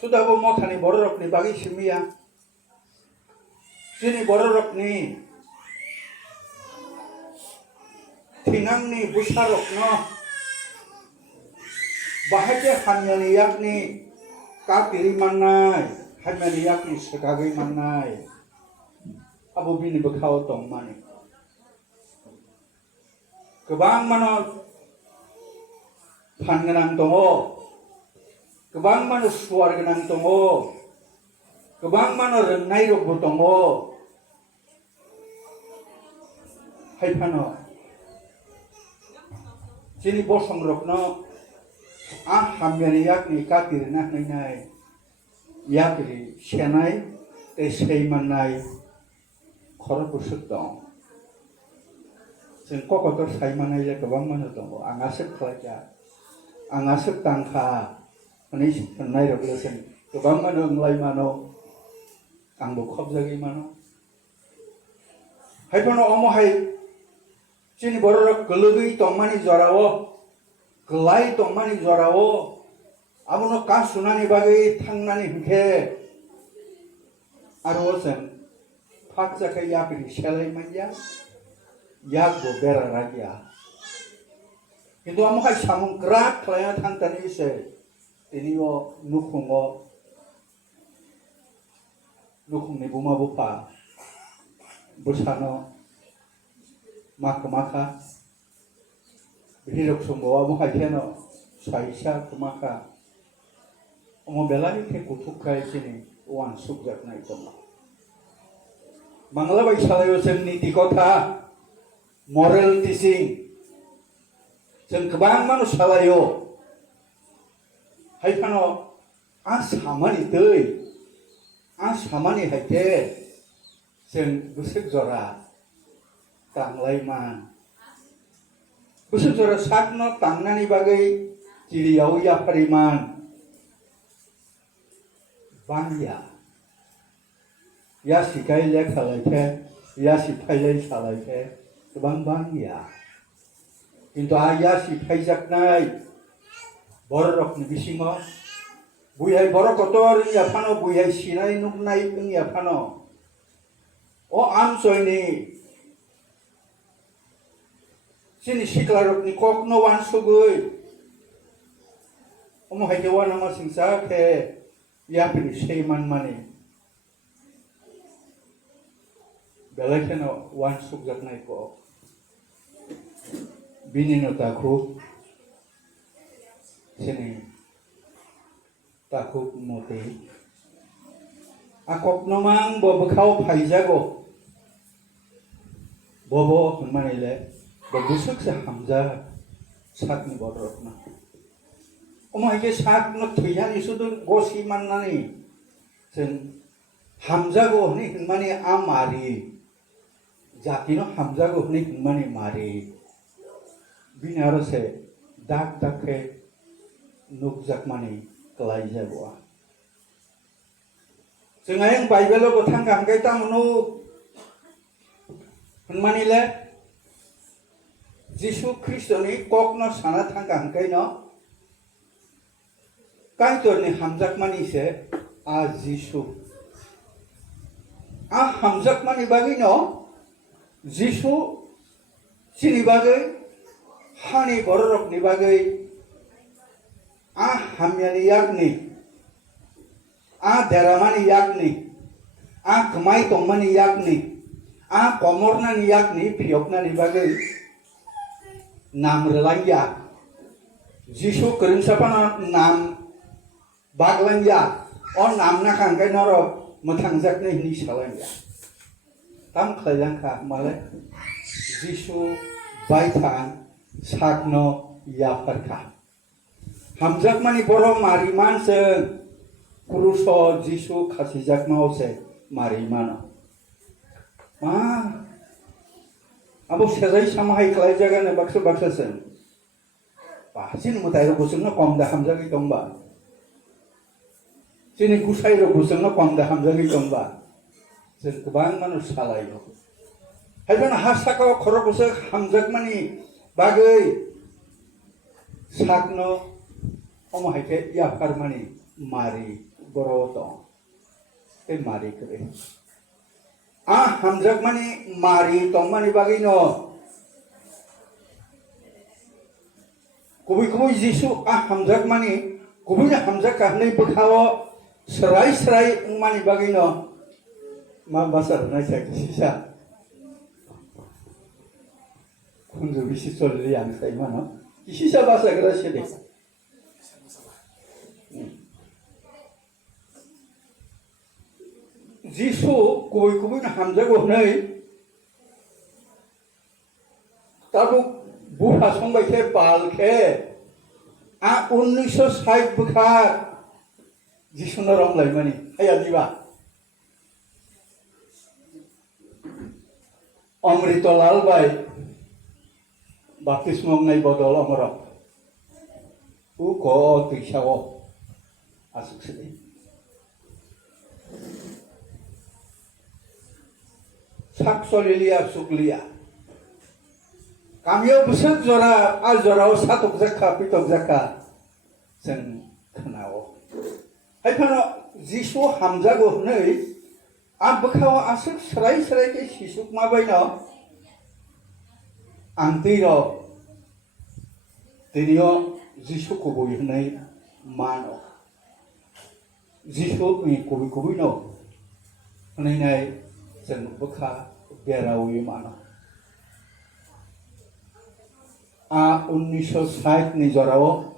sudah bo mokhani borok ni bagi simia sini borok ni tinang ni busarok no bahagia hanya yak ni kapiri manai hanya yak ni sebagai manai abu bini bekau tong mani kebang mano pangenang tongo kebang mano suar genang tongo kebang mano renai rok tongo hai pano sini bosong rok no hamyani yak ni kapiri nak nai yak ni senai te sei manai khoro busuk dong जों ककटर सायमानाय गोबां मानो दङ आंहासो खालाया आंहासो टांखा माने नायरबले जों गोबां मानो लाय मानो आंबो खबजागै मानो हायफोनो अमहाय जोंनि बर' गोलगै दंमानि जरावो गलाय दंमानि जरावो आबनो का सुनानि बागै थांनानि हखे आरो जों फाक जाखै यापिनि सेलाय मानिया yak bo bera ragia কিন্তু আমাকে সামগ্রাক খেলায় থাকতানি এসে তিনিও নুখুংনি বুমা বুফা বুসানো মাখা মাখা হিরক সম্ভব আমাকে কেন সাইসা কুমাখা অমো বেলানি থেকে কুথুকায় চিনি ওয়ান সুকজাক নাই তোমা বাংলা বাইসালায় जोंनि नीति कथा moral teaching जों गोबां मानुस सालायो हायफानो सामानि दै सामानि हायथे जों बोसोक जरा तांलायमान बोसोक जरा सातनो तांनानि बागै जिरियाव याफारिमान बांया यासि गायले खालायथे यासि फायलाय सालायथे गोबां बांया किन्तु आयासि फायजाकनाय बर' रखनि बिसिङाव बुयहाय बर' कतर याफानो बुयहाय सिनाय नुनाय याफानो अ आमसयनि सिनि सिख्ला रखनि ककनो वानसुगै अमहायके वानामा सिंसा के यापिनि सैमान माने बेलायखेनो वानसुग जाकनायखौ बिनिनो ताखु sini takut mati akok nomang bobo kau paijago bobo manile bobo sukse hamza sak ni bodrokna omai ke sak no thiyani sudu gosi mannani sen hamzago ni mani amari jatino hamzago ni mani mari binaro se dak dakhe nukjak mani kelai jagoa जोंहा yang Bible गोथां गांगाय तामनु होनमानिले जिसु ख्रिस्टनि ककनो साना थां गांगाय न काइतरनि हामजाक मानि से आ जिसु आ हामजाक मानि बागै न जिसु सिनि बागै हानि बररकनि बागै hamyani yakni deramani yakni kemai tongmani yakni komornani yakni piyoknani bagai nam relangya jisu keringsapana nam baglangya on nam nakangkai noro metangjakni hini salangya tam klayangka male jisu baitan sakno yafarka hamjak mani boro mariman se kuruso jisu khasijak mau se marimano abo sejai samahai khlai jaga ne baksa sen pasin mutai ro busungna komda hamjak tongba sini kusai ro busungna komda hamjak tongba sen kubang manus salayo haibana hasako khoro busuk hamjak mani bagai sakno omahike yapar mani mari boro to te mari kre hamjak mani mari tong mani bagi no kubi kubi jisu hamjak mani kubi na hamjak kahnai bekhawo serai serai mani bagi no ma basar na sisa kunju bisi solli yang sai mana sisa bahasa kira sede jisu kubi kubi na hamjak hnai tabu buha songbai ke pal ke 1960 bekar jisu na rong lai mani aya diba Amritalal bai baptismo ngai bodol amara ko tisawo asuk sede saksolia suklia kamio busuk jora ajorao satuk zakha pitok zakha sen khnao haifano jisu hamjago nei bekhawo asuk serai serai ke sisuk mabai no antiro tinio jisu kubui nei mano jisu ni kubui no nei sen bekha berawi mano 1960 ni jorao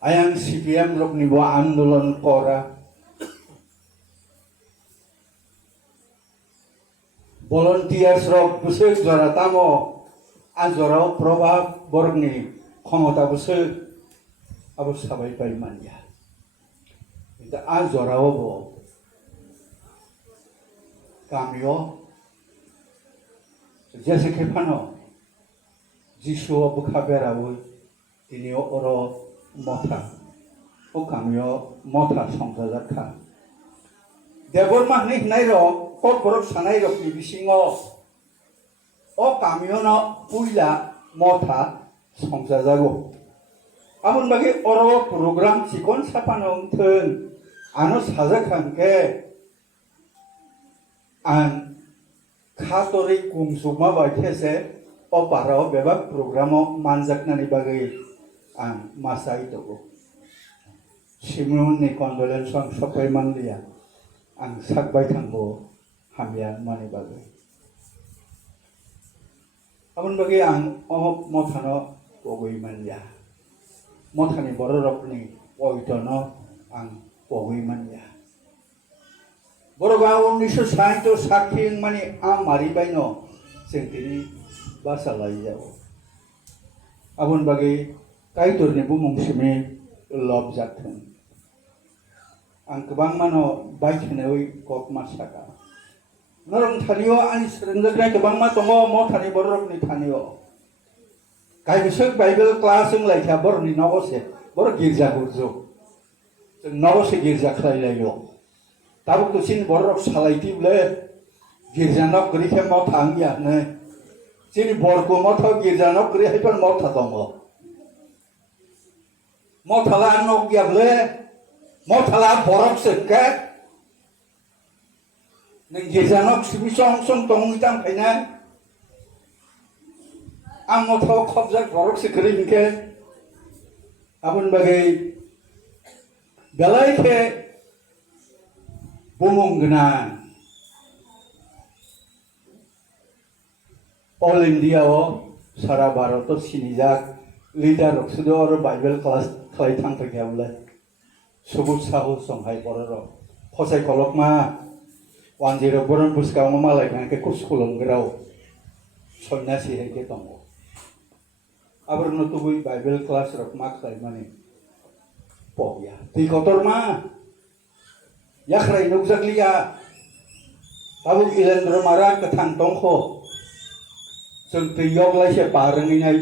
ayang CPM rok ni bo andolon kora volunteers rok busuk jora tamo ajorao probab borgni khomota busuk abo sabai pai manja ita ajorao bo kamio jese ke phano jisu bukha berawo tinio oro motha o kamio motha songjajar kha debor mahni hnai ro kot borok sanai rok ni bisingo o kamio no puila motha songjajago amon bagi oro program sikon sapanong thun ano sajakhanke an khatori kumsuma baithese o parao bebak programo manjaknani bagai an masai togo simron ni condolence ang sapai manlia ang sakbai thangbo hamya mani bagai amon bagai ang o mothano pogoi manlia mothani bororokni oitono ang pogoi manlia boroga 1960 sakhin mani mari baino sentini basa lai jao abun bagi kaitur ni bumung simi lob jathun ang kebang mano baithnewi kok masaka norong thanio ani srenjak kebang ma tongo mo thani borok ni thanio kai bisuk bible class ung lai tha bor ni nogose bor girja gurjo nogose girja khlai layo tabuk tu sin borok salai ti ble girja nok gri the mo thang ya ne sini borko mo tho girja nok gri hai pan mo tha tongo mo thala nok ya ble mo thala borok sekka neng girja nok sibi song song tong itang phaina ang mo tho khobjak borok sekri ke abun bagai belai ke bumung gnan all India o sara Bharat o sinijak leader rok sudo or Bible class khlai thang ta gyabla subut sahu songhai bororo phosai kolok ma 10 boron puska ma malai kan ke kuskulong grau sonyasi he ke tongo abur no tubui Bible class rok ma khlai mani pogya ti kotor ma yakrai nukjakliya tabuk ilendro mara kathang tongkho जों दैयाव लाइसे बारंगिनाय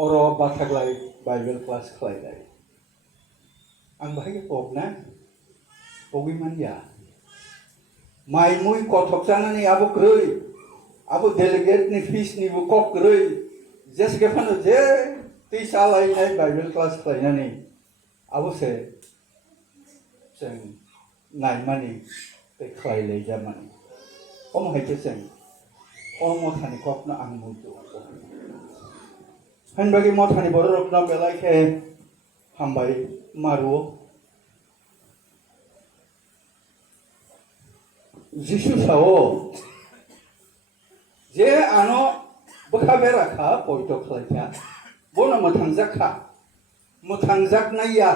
अर बाथाग्लाय Bible class खालायलाय आं बाहाय पगना पगै मानया माइ मुइ कथक जानानै आबो ग्रै आबो डेलिगेट नि फिस नि बो कक ग्रै जेसके फानो जे दै सालायनाय बाइबेल क्लास खालायनानै आबो से जों नायमानि बे खालायलाय जामानि हायजे जों मथानि कपना आं मुदु होनबागि मथानि बर' रखना बेलायखे हामबाय मारुओ जिसु सावो जे आनो बखा बेराखा पयतो खालायखा बोनो मोथांजाक नाया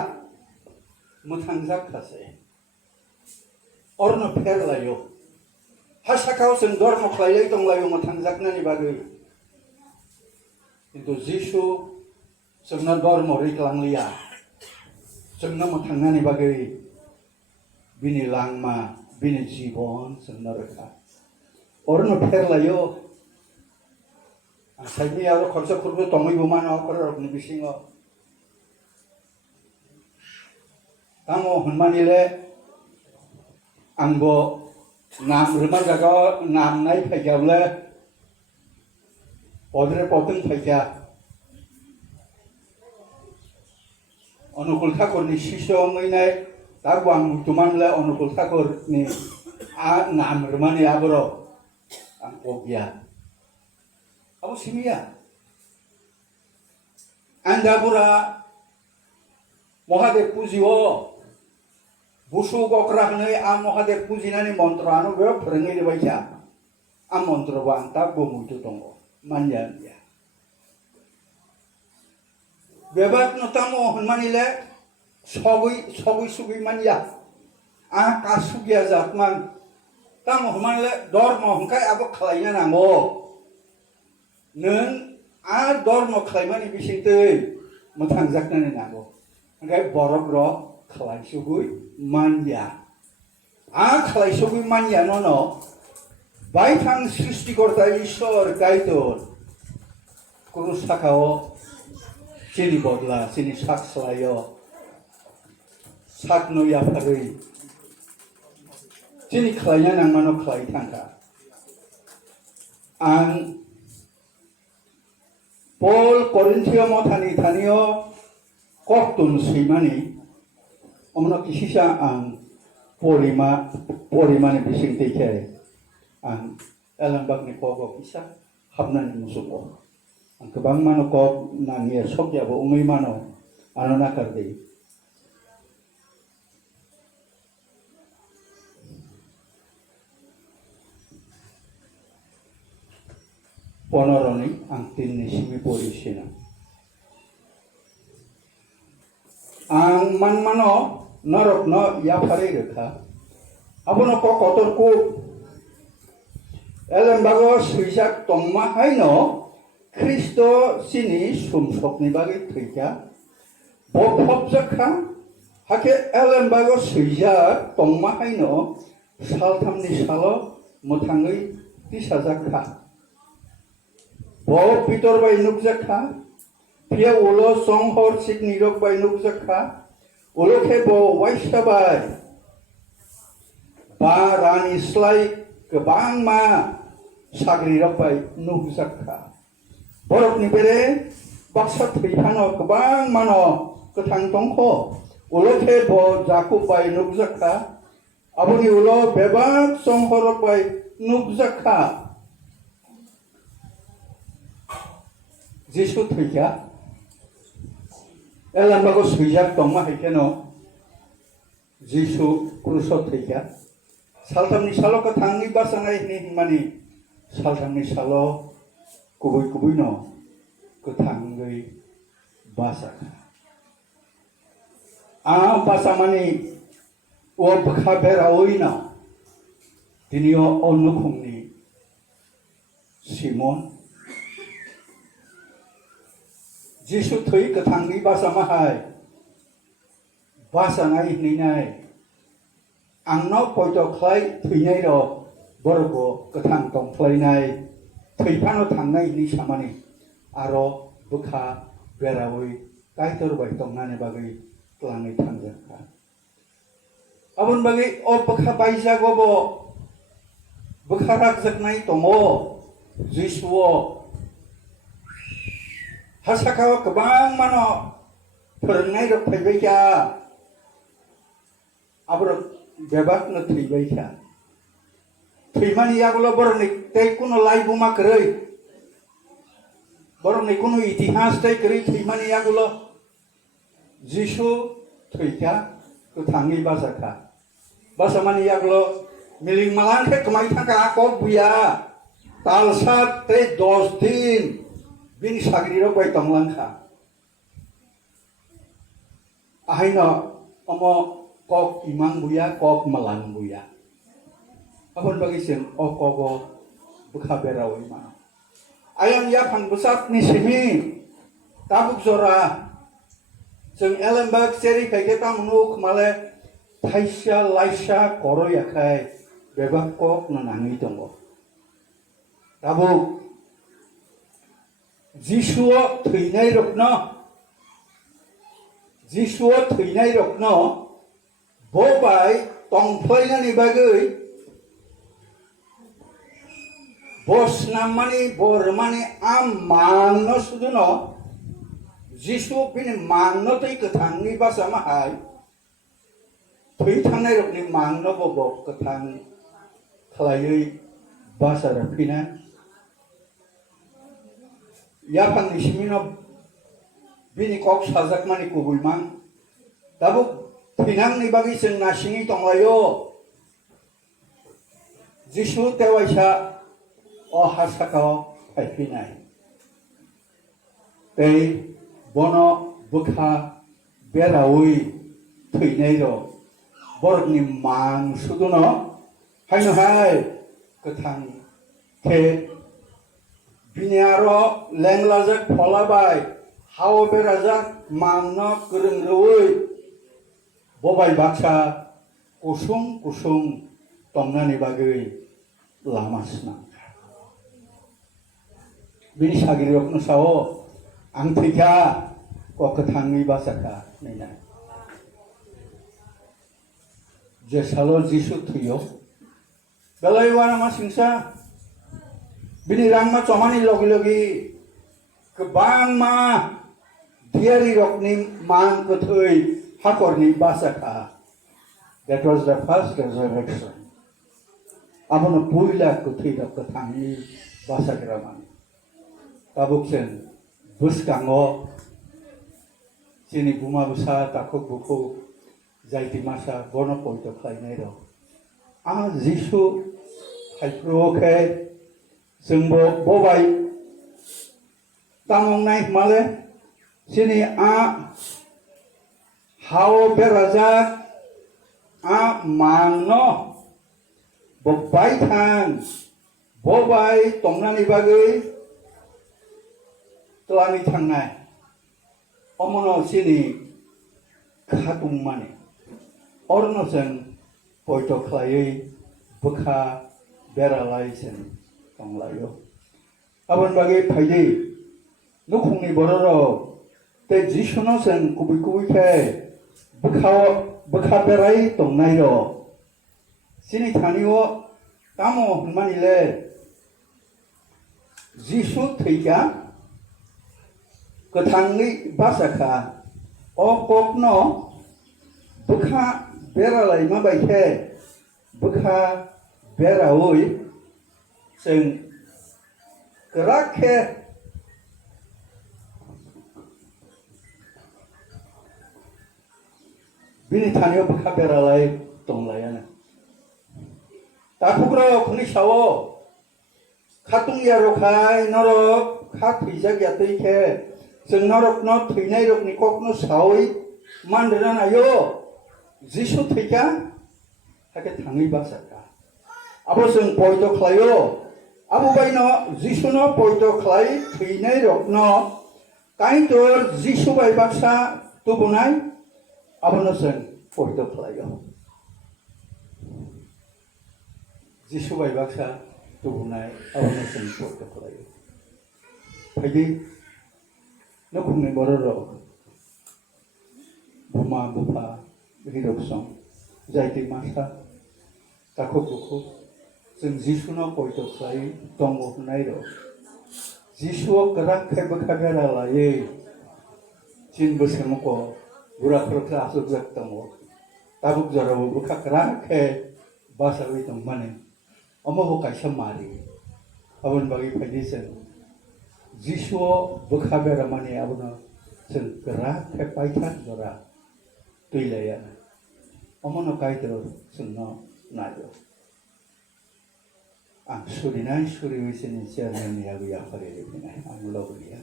मोथांजाखासे अरनो फेरलायो हासाखाव जों धर्म खालायलाय दंलायो मोथांजाकनानि बागै किन्तु जिसु जोंना धर्म रैखालांलिया जोंना मोथांनानि बागै बिनि लांमा बिनि जीवन जोंना रोखा अरनो फेरलायो साइडनि आरो खरसा खुरबो तङैबो मानो खरनि बिसिङो तामो होनमानिले आंबो नाम रोमा जागा नाम नाय फैजावले पदरे पदन फैजा अनुकूल ठाकुरनि शिष्य मैनाय दागो आं मुतुमानले अनुकूल ठाकुरनि नाम रोमानि आबरो आं गगिया Aku simia. Anda pura Mohadev Pujiwo Busu Gokrahne a Mohadev Pujinani Montrano Go Prengi Baja a Montrovanta Bomutu Tongo Manjan. Bebat Notamo Manile Sogi Sugi Manja a Kasugia Zatman Tamo Manle Dormo Hunkai Abu Klayanamo नों धर्म खालायमानि बिसिंतै मोथांजाकनानै नांगौ ओंखाय बर'ग्र खालायसुगुय मानिया खालायसुगुय मानिया न बायथां सृष्टिकर्ता ईश्वर गायदर कुरुस थाखाओ सिनि बदला सिनि साक्सलायो साकनो याफारै सिनि खालायना नांमानो खालाय थांखा आं Paul Corinthians mothani thanio koktun simani omno kisisa ang porimani bising tekere ang elambak ni kogo kisa habnan musuko ang kebang mano kog nangi sokya bo umi mano ano nakarde Ponoroni ang tinisimi polisina. Ang manmano norok no yapare rekha. Abono ko kotorku elembago suisak tongma haino Kristo sini sumsokni bagi thika. Bopopjakha hake elembago suisak tongma haino salthamni salo muthangai tisajakha. Bo Peter by Nukzaka, Pia Ulo Song Hor Sik Nirok by Nukzaka, Ulo Kebo Waishabai, Ba Rani Slai, Kabang Ma, Sagri Rok by Nukzaka. Borok Nipere, Baksat Pipano, Kabang Mano, Katang Tongko, Ulo Kebo Jakub by Nukzaka, Abuni Ulo Bebak Song Horok by Nukzaka. Jisu thikya elambago suijak tongma haikeno Jisu krusot thikya saltamni salo ka thangi basangai ni mani saltamni salo kubui no ka thangai basaka basamani o bakha bera oina tinio onnukhungni Simon Jisu thui kathangi basa mahai basa nai ninai angno poito khlai thuinai ro borgo kathang tong khlai nai thuipano thangnai ni samani aro bukha berawoi kaitor bai tongnane bagai klangai thangjakha abon bagai o bukha baijago bo bukha rakjaknai tongo Jisuo Hasakawa kabang mano Perengay rok paybeja abrok bebak na theibai kha theimani yagulo boroni tei kuno laibuma krei boroni kuno itihas tei krei theimani yagulo Jisu theika kothangi basakha basamani yagulo miling malang ke kemai thaka kok buya talsat tei 10 din bini sagriro bai tonglangkha ahaino omo kok imang buya kok malang buya apun bagi sen o kogo bukha berawi ma ayam ya phang besar ni simi tabuk zora जों एलेम्बाग सेरी खायके तामुनुक माले थाइसा लाइसा करो याखाय बेबाक कक नाङै दङ दाबो जिसुआ थैनाय रखनो बोबाय तंफ्लायनानै बागै बस नामानि बरमानि आम मांनो सुदुनो Jisu pini mangno tei kethangni basa mahai thei thangnai rokni mangno bobo kethang khlaiui basa raphina yaphang ni simino bini kok sajakmani kubuimang tabu thinangni bagi जों nasingi tonglayo Jisu tewaisa o hasakao phaiphinai tei bono bukha berawi theinai ro borni mang suduno haino hai kethang the biniaro lenglajak pholabai hao berajak mangno kurungrui bobai baksa kusung tomnani bagai lamasna bini sagiri rokno sao ang thika kok kethangni basaka naina jesalo Jisu thuyo belai wana masingsa bini rangma chomani logi kebang ma diari rokni mang kethoi hakorni basaka that was the first resurrection abono puila kethoi rok kethangni basakra man tabuksen buskango sini buma busa takuk buku jaiti masa bono poito khlainai ro a Jisu haipro जोंबो बोबाय तामंनाय माले sini a hao berajak a mangno bobai thang bobai tongnani bagai telani thangnai omono sini khatung mane orno जों poito khlaiui bukha beralai sen tonglayo abon bagai phaidei nukhungni bororo te Jisuno जों kubi khe bukha berai tongnai ro sini thanio tamo hunmanile Jisu theiga kethangni basakha o kokno bukha beralai mabai khe bukha beraui जों gerakhe bini thanio bukha beralai tonglayana takukro khuni sawo khatung yarokhai norok kha thijak yatei khe जों norokno theinai rokni kokno sawi mandran ayo Jisu theiga hake thangi basaka abo जों poito khlayo abo baino Jisuno poito khlai theinai rokno kaintor Jisu bai baksa tubunai abono जों poito khlayo Jisu bai baksa tubunai abono जों poito khlayo phaidei nukhungni bororo buma bupa hiroksong jaiti masa takuk buku जों Jisuno poito khlai tongo hunai ro Jisuo gerak khe bukha beralai 3 बोसोरमको बुराफोरखौ आसुगजाक दङ tabuk jarabu buka kerake bahasa itu mana omo buka semari abun bagi pedisen jiswo buka beramani abuna sen kerake paikan jara tuilaya omo no kaito sen no najo ang suri wisin chairman ni agu ya pare ni ang logria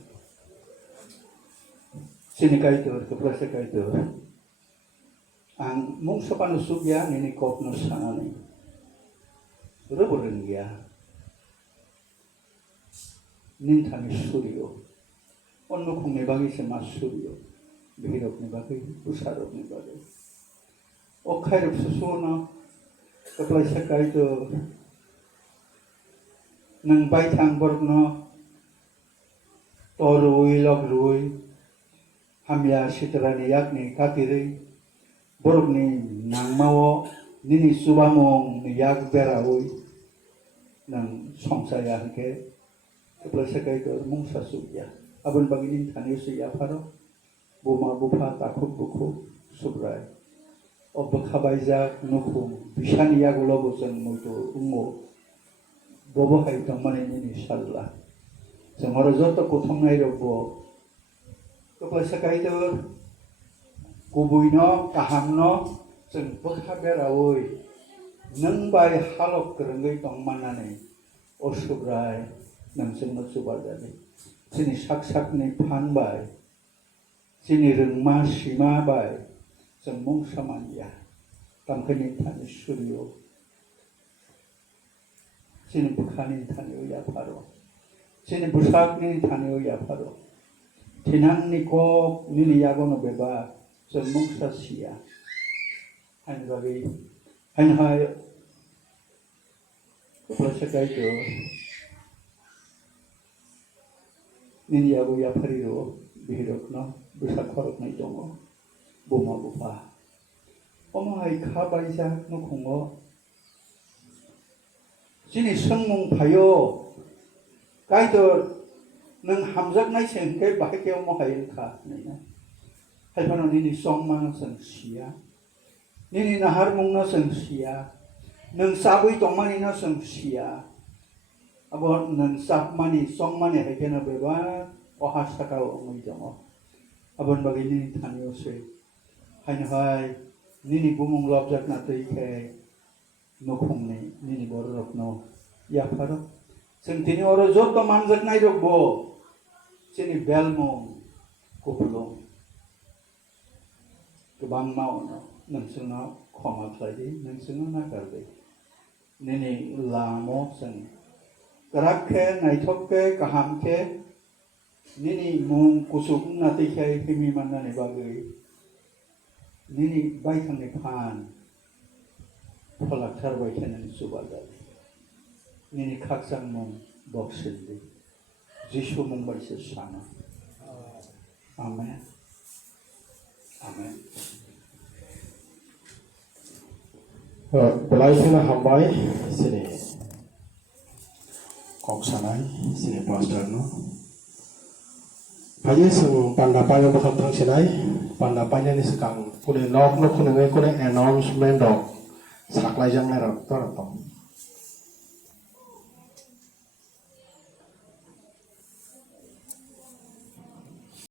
sini kaito keprasa kaito ang mong sa panusugya ni kop no sanani ruburin gya nintani suryo onno kung nibagi sa mas suryo bihirok nibagi usarok nibagi o khairok susuna kaplay sa kaito nang baitang borok no toruy logruy hamya sitrani yakni katiri borok ni nangmawo nini subamong ni yak berawi nang songsaya ke keplasakai ke mungsa subya abun baginin tani suya paro buma bupa takut buku subrai obakhabaijak nukum bishani yak lobosan mutu ungo bobo hai tamane nini sallah semaro joto kothongnai robo keplasakai ke kubuino kahamno जों बोखाबेरावै नों बाय हालक गोरोङै दंमानानै असुब्राय नोंजोंनो जुबाजादे जोंनि साक-साकनि फानबाय जोंनि रोंमा सिमा बाय जों मुं सामानिया तामखैनि थानि सुरिय जोंनि बुखानि थानियाव याफारो जोंनि बुसाकनि थानियाव याफारो थिनांनि कक निनि यागनो बेबा जों मुं सासिया anh bagi anh hai keplasakai itu nini abu ya parido bihirokno besar korok nai jongo buma bupa omo hai khabaisa no khongo sini sengmung phayo kaito nang hamjak nai sengke bahke omo hai kha nai na hai pano nini songma sang sia nini nahar mungna sengsia nang sabui tongmani na sengsia abo nang sapmani songmani hekena beba ohas takau ngui jongo abon bagi nini thanio se hain hai nini bumung lobjak na tei ke nokhongni nini borokno yaparo seng tini oro jot to manjak nai rokbo sini belmo kopulong kebang mau no नोंसोरनाव खमा खालायदि नोंसोरनो नागारदि नैनि लामो जों गराखे नायथबखे गाहामखे नैनि मुं कुसुम नातिखे हिमि माननानै बागै नैनि बायखांनि फान फलाकथारबाय थानानै सुबाजादि नैनि खाकसां मुं बक्सिदि जिसु मुं बायसो साना आमेन आमेन Belaisana hambai sini kok sanai sini pastor no. Pagi sung pandapanya bakal tang sinai pandapanya ni sekang kune nok no kune announcement dok saklai jang merah tor tong.